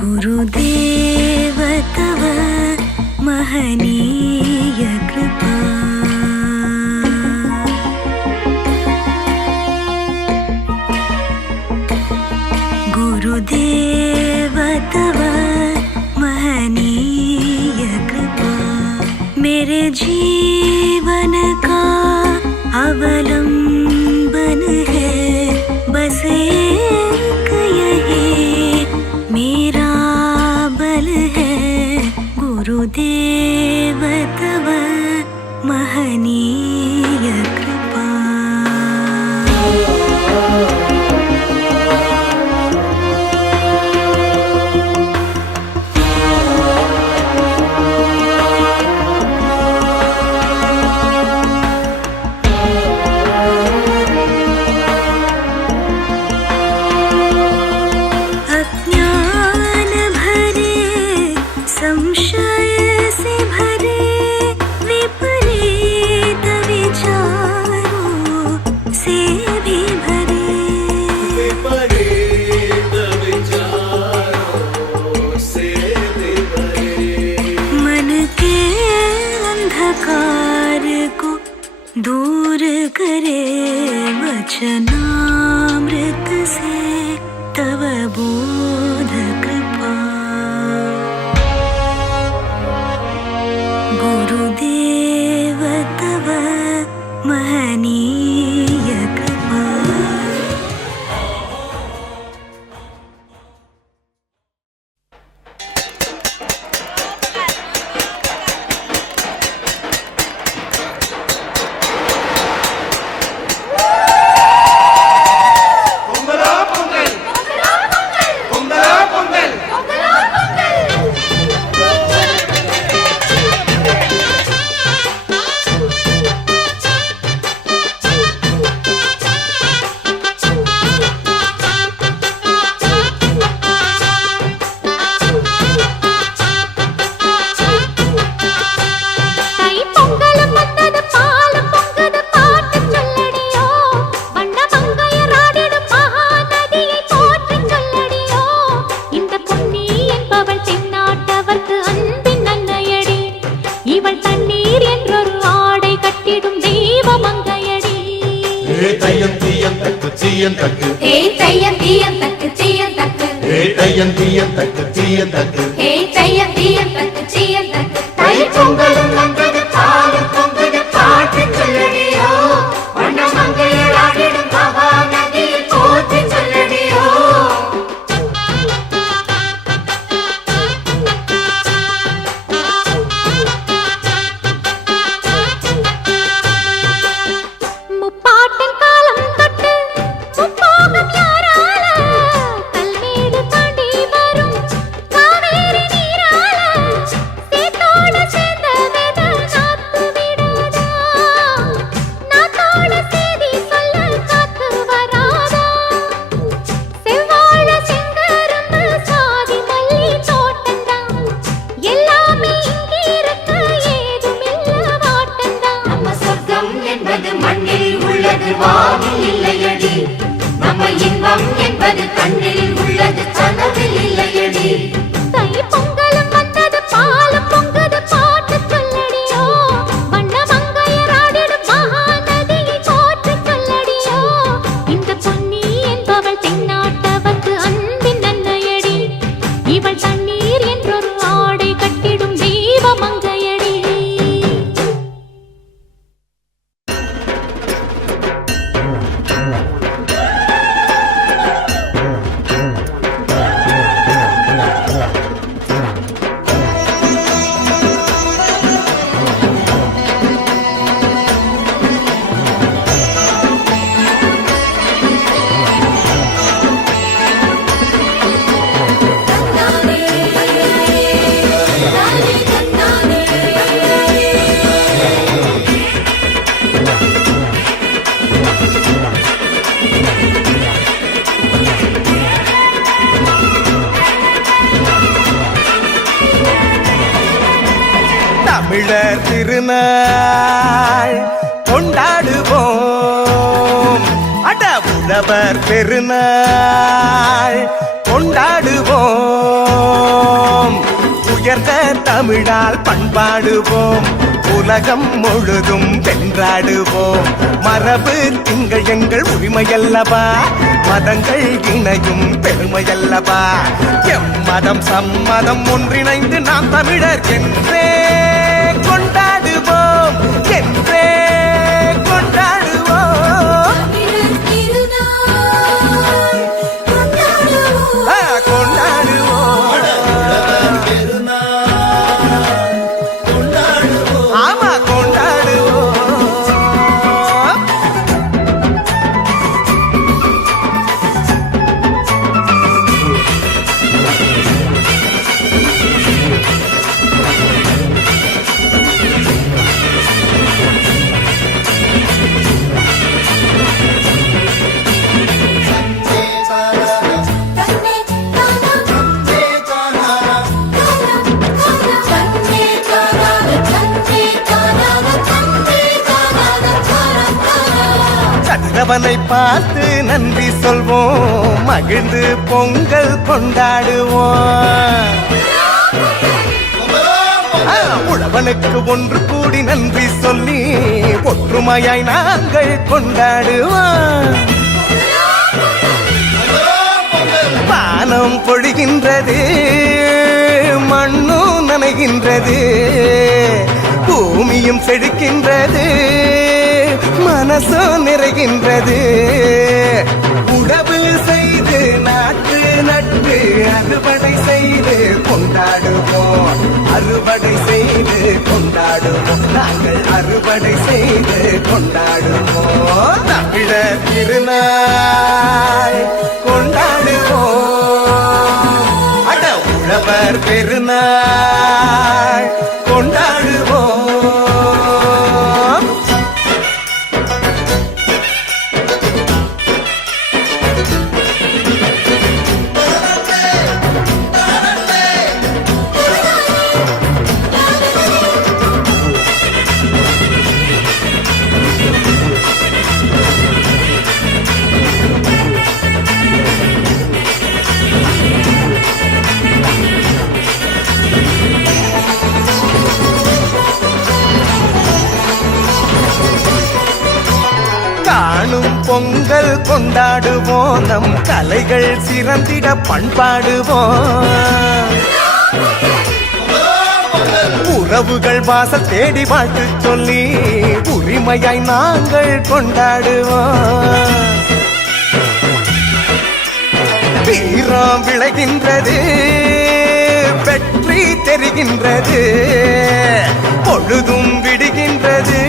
गुरुदेव तव महनीय कृपा गुरुदेव तव महनीय कृपा मेरे जीवन का अवलंबन है बस एक यही मेरा बल है गुरुदेव तव महनीय कृपा। संशय से भरे विपरीत विचारों से भी भरे मन के अंधकार को दूर करे वचनामृत से तव बोध कृपा। गुरुदेव तव महनीय कृपा। திருநாள் கொண்டாடுவோம். அட உழவர் பெருநாள் கொண்டாடுவோம். உயர்ந்த தமிழால் பண்பாடுவோம். உலகம் முழுதும் வென்றாடுவோம். மரபு திங்கள் எங்கள் உரிமையல்லவா, மதங்கள் இணையும் பெருமையல்லவா. எம்மதம் சம்மதம் ஒன்றிணைந்து நாம் தமிழர் என்றே கொண்டாடுவோம், என்றே கொண்டாடுவோம். அவனை பார்த்து நன்றி சொல்வோம், மகிழ்ந்து பொங்கல் கொண்டாடுவோம். உழவனுக்கு ஒன்று கூடி நன்றி சொல்லி ஒற்றுமையாய் நாங்கள் கொண்டாடுவோம். வானம் பொழிகின்றது, மண்ணும் நனைகின்றது, பூமியும் செழிக்கின்றது, மனசும் நிறைகின்றது. உழவு செய்து நாட்டு நட்டு அறுவடை செய்து கொண்டாடுவோம், அறுவடை செய்து கொண்டாடுவோம், நாங்கள் அறுவடை செய்து கொண்டாடுவோம். தமிழர் திருநாள் கொண்டாடுவோம். அட உழவர் பெருநாள் கொண்டாடுவோம். பொங்கல் கொண்டாடுவோம், நம் கலைகள் சிறந்திட பண்பாடுவோம். உறவுகள் வாசல் தேடி வாழ்த்து சொல்லி உரிமையாய் நாங்கள் கொண்டாடுவோம். வீரம் விளைகின்றது, வெற்றி தெரிகின்றது, பொழுதும் விடுகின்றது,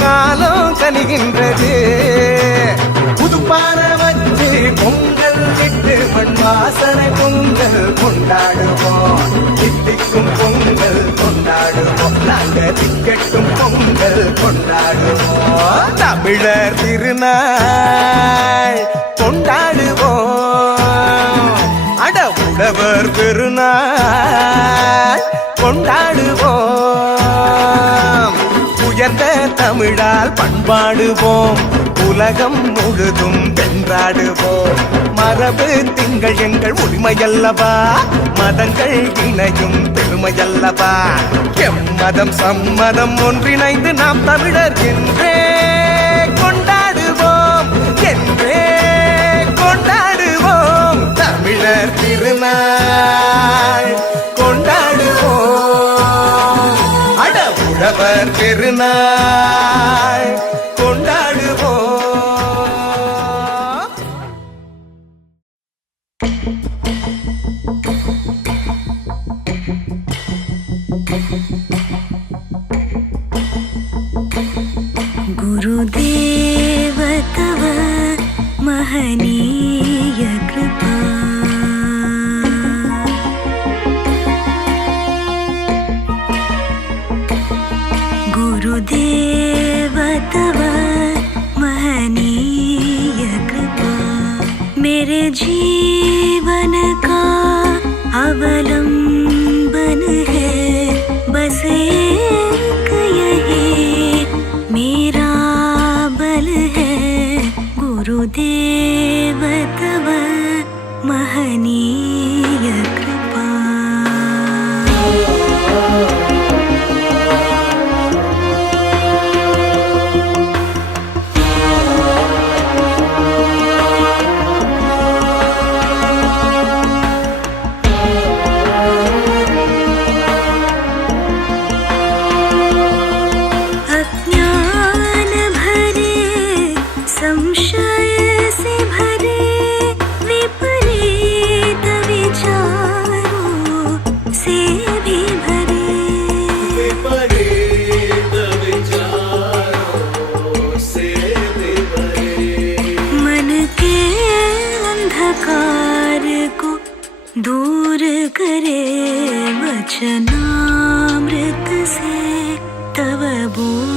காலம் கனிகின்றது. புதுப்பான வச்சு பொங்கல் விட்டு மண் வாசனை பொங்கல் கொண்டாடுவோம். தித்திக்கும் பொங்கல் கொண்டாடுவோம், நாங்கள் திக்கட்டும் பொங்கல் கொண்டாடுவோம். தமிழர் திருநாள் கொண்டாடுவோம். அட உழவர் பெருநாள் கொண்டாடுவோம். உயர்ந்த தமிழால் பண்பாடுவோம், உலகம் முழுதும் வென்றாடுவோம். மரபு திங்கள் எங்கள் உரிமையல்லவா, மதங்கள் இணையும் பெருமையல்லவா. எம்மதம் சம்மதம் ஒன்றிணைந்து நாம் தமிழர் என்றே கொண்டாடுவோம், என்றே கொண்டாடுவோம். தமிழர் திருநாள் கொண்டாடுவோம். அட உழவர் பெருநாள் கொண்டாடுவோம். गुरुदेव तव महनीय कृपा, गुरुदेव तव महनीय कृपा, मेरे जीवन का अवलंबन है बस वचनामृत से तव बोल